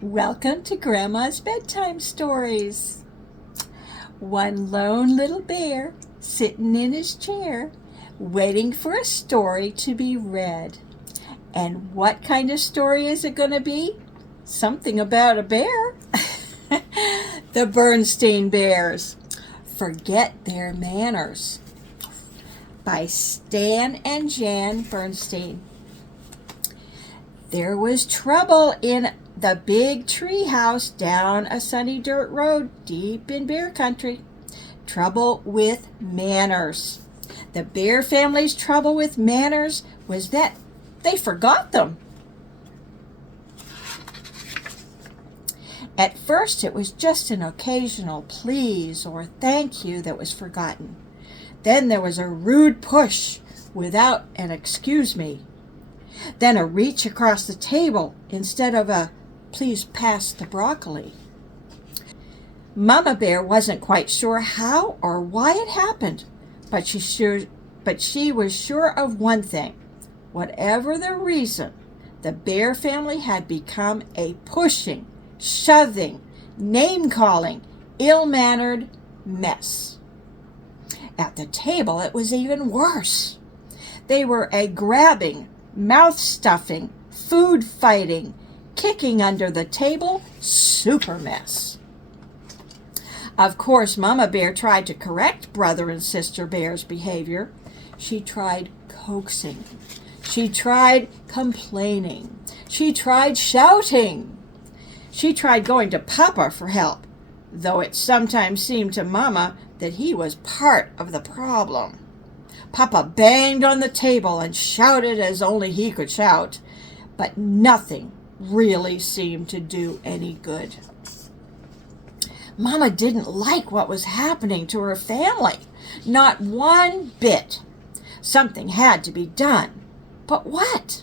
Welcome to Grandma's Bedtime Stories. One lone little bear sitting in his chair, waiting for a story to be read. And what kind of story is it going to be? Something about a bear. The Berenstain Bears. Forget Their Manners. By Stan and Jan Berenstain. There was trouble in the big tree house down a sunny dirt road deep in bear country. Trouble with manners. The bear family's trouble with manners was that they forgot them. At first, it was just an occasional please or thank you that was forgotten. Then there was a rude push without an excuse me. Then a reach across the table instead of a please pass the broccoli. Mama Bear wasn't quite sure how or why it happened, but she was sure of one thing. Whatever the reason, the bear family had become a pushing, shoving, name-calling, ill-mannered mess. At the table, it was even worse. They were a grabbing, mouth-stuffing, food-fighting, kicking under the table super mess. Of course, Mama Bear tried to correct Brother and Sister Bear's behavior. She tried coaxing. She tried complaining. She tried shouting. She tried going to Papa for help, though it sometimes seemed to Mama that he was part of the problem. Papa banged on the table and shouted as only he could shout, but nothing really seemed to do any good. Mama didn't like what was happening to her family, not one bit. Something had to be done. But what?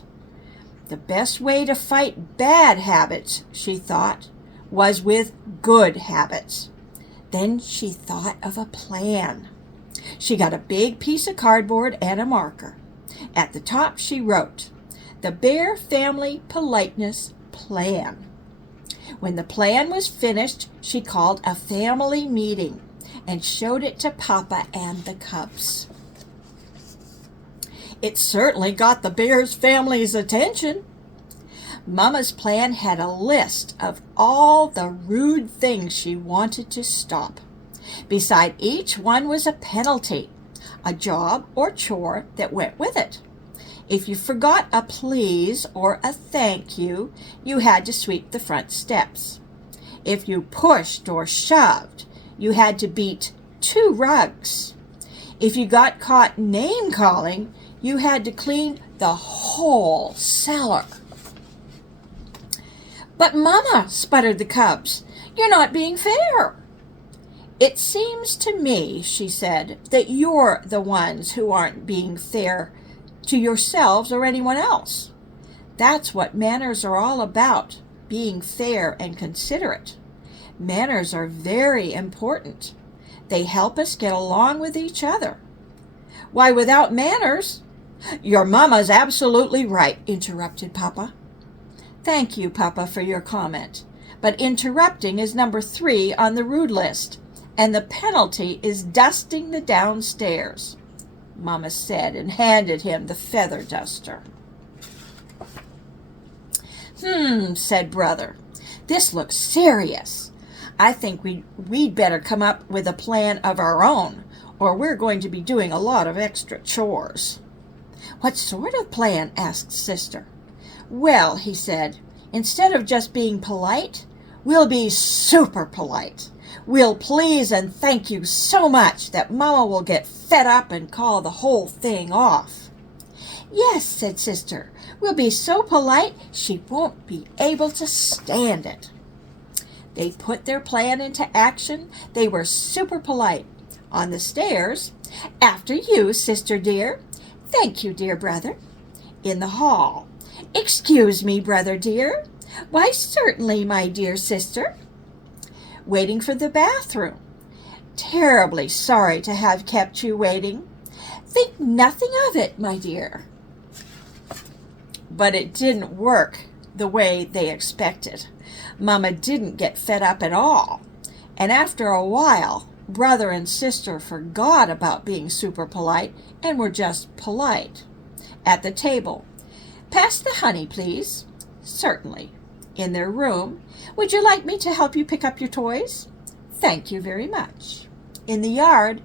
The best way to fight bad habits, she thought, was with good habits. Then she thought of a plan. She got a big piece of cardboard and a marker. At the top she wrote, "The Bear Family Politeness Plan." When the plan was finished, she called a family meeting and showed it to Papa and the cubs. It certainly got the Bears family's attention. Mama's plan had a list of all the rude things she wanted to stop. Beside each one was a penalty, a job or chore that went with it. If you forgot a please or a thank you, you had to sweep the front steps. If you pushed or shoved, you had to beat 2 rugs. If you got caught name-calling, you had to clean the whole cellar. "But Mama," sputtered the cubs, "you're not being fair." "It seems to me," she said, "that you're the ones who aren't being fair to yourselves or anyone else. That's what manners are all about, being fair and considerate. Manners are very important. They help us get along with each other. Why, without manners—" "Your Mama's absolutely right," interrupted Papa. "Thank you, Papa, for your comment. But interrupting is number 3 on the rude list, and the penalty is dusting the downstairs," Mama said and handed him the feather duster. Said Brother. "This looks serious. I think we'd better come up with a plan of our own, or we're going to be doing a lot of extra chores." "What sort of plan?" asked Sister. "Well," he said, "instead of just being polite, we'll be super polite. We'll please and thank you so much that Mama will get fed up and call the whole thing off." "Yes," said Sister, "we'll be so polite she won't be able to stand it." They put their plan into action. They were super polite. On the stairs, "After you, Sister dear." "Thank you, dear brother." In the hall, "Excuse me, brother dear." "Why, certainly, my dear sister." Waiting for the bathroom. "Terribly sorry to have kept you waiting." "Think nothing of it, my dear." But it didn't work. the way they expected. Mama didn't get fed up at all. And after a while, brother and sister forgot about being super polite and were just polite. At the table, "Pass the honey, please." "Certainly." In their room, "Would you like me to help you pick up your toys?" "Thank you very much." In the yard,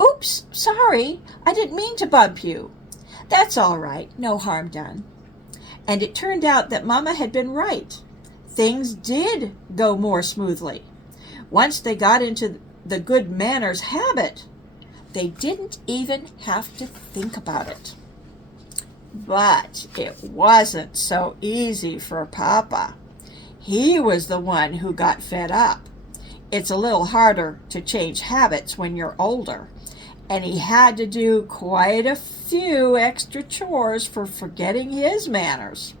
"Oops, sorry, I didn't mean to bump you." "That's all right, no harm done." And it turned out that Mama had been right. Things did go more smoothly. Once they got into the good manners habit, they didn't even have to think about it. But it wasn't so easy for Papa. He was the one who got fed up. It's a little harder to change habits when you're older, and he had to do quite a few extra chores for forgetting his manners.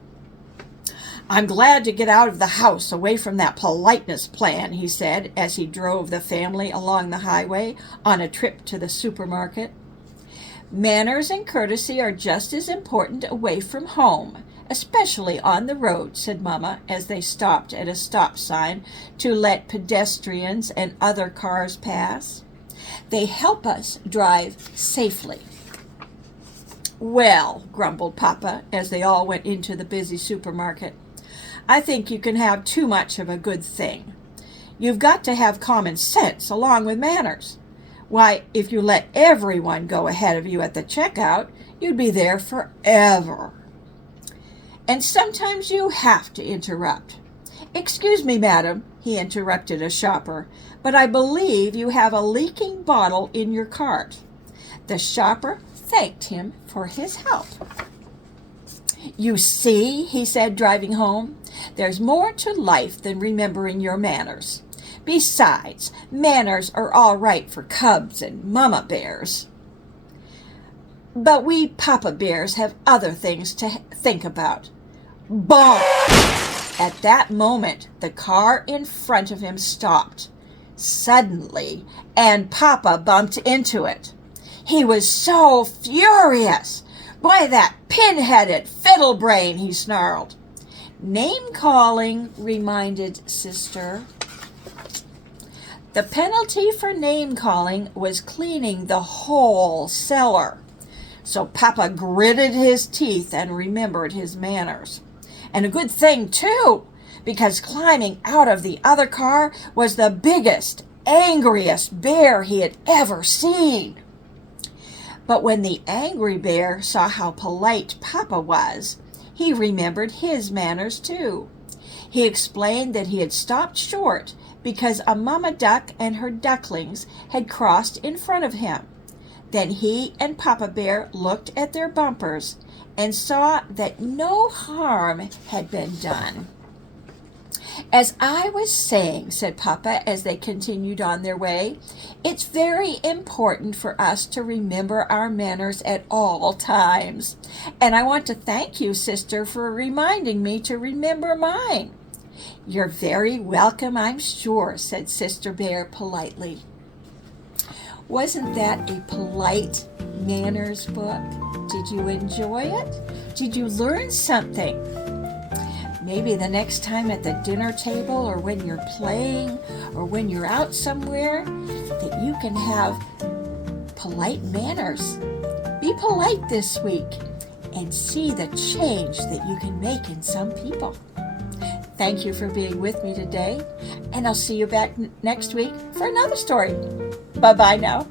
"I'm glad to get out of the house, away from that politeness plan," he said as he drove the family along the highway on a trip to the supermarket. "Manners and courtesy are just as important away from home, especially on the road," said Mama as they stopped at a stop sign to let pedestrians and other cars pass. "They help us drive safely." "Well," grumbled Papa as they all went into the busy supermarket, "I think you can have too much of a good thing. You've got to have common sense along with manners. Why, if you let everyone go ahead of you at the checkout, you'd be there forever. And sometimes you have to interrupt." "Excuse me, madam," he interrupted a shopper, "but I believe you have a leaking bottle in your cart." The shopper thanked him for his help. "You see," he said, driving home, "there's more to life than remembering your manners. Besides, manners are all right for cubs and mama bears. But we papa bears have other things to think about." Bonk! At that moment, the car in front of him stopped suddenly, and Papa bumped into it. He was so furious. "By that pin-headed fiddle-brain," he snarled. "Name-calling," reminded Sister. The penalty for name-calling was cleaning the whole cellar. So Papa gritted his teeth and remembered his manners. And a good thing, too, because climbing out of the other car was the biggest, angriest bear he had ever seen. But when the angry bear saw how polite Papa was, he remembered his manners, too. He explained that he had stopped short because a mama duck and her ducklings had crossed in front of him. Then he and Papa Bear looked at their bumpers and saw that no harm had been done. "As I was saying," said Papa as they continued on their way, "it's very important for us to remember our manners at all times. And I want to thank you, Sister, for reminding me to remember mine." "You're very welcome, I'm sure," said Sister Bear politely. Wasn't that a polite manners book? Did you enjoy it? Did you learn something? Maybe the next time at the dinner table, or when you're playing, or when you're out somewhere, that you can have polite manners. Be polite this week and see the change that you can make in some people. Thank you for being with me today, and I'll see you back next week for another story. Bye-bye now.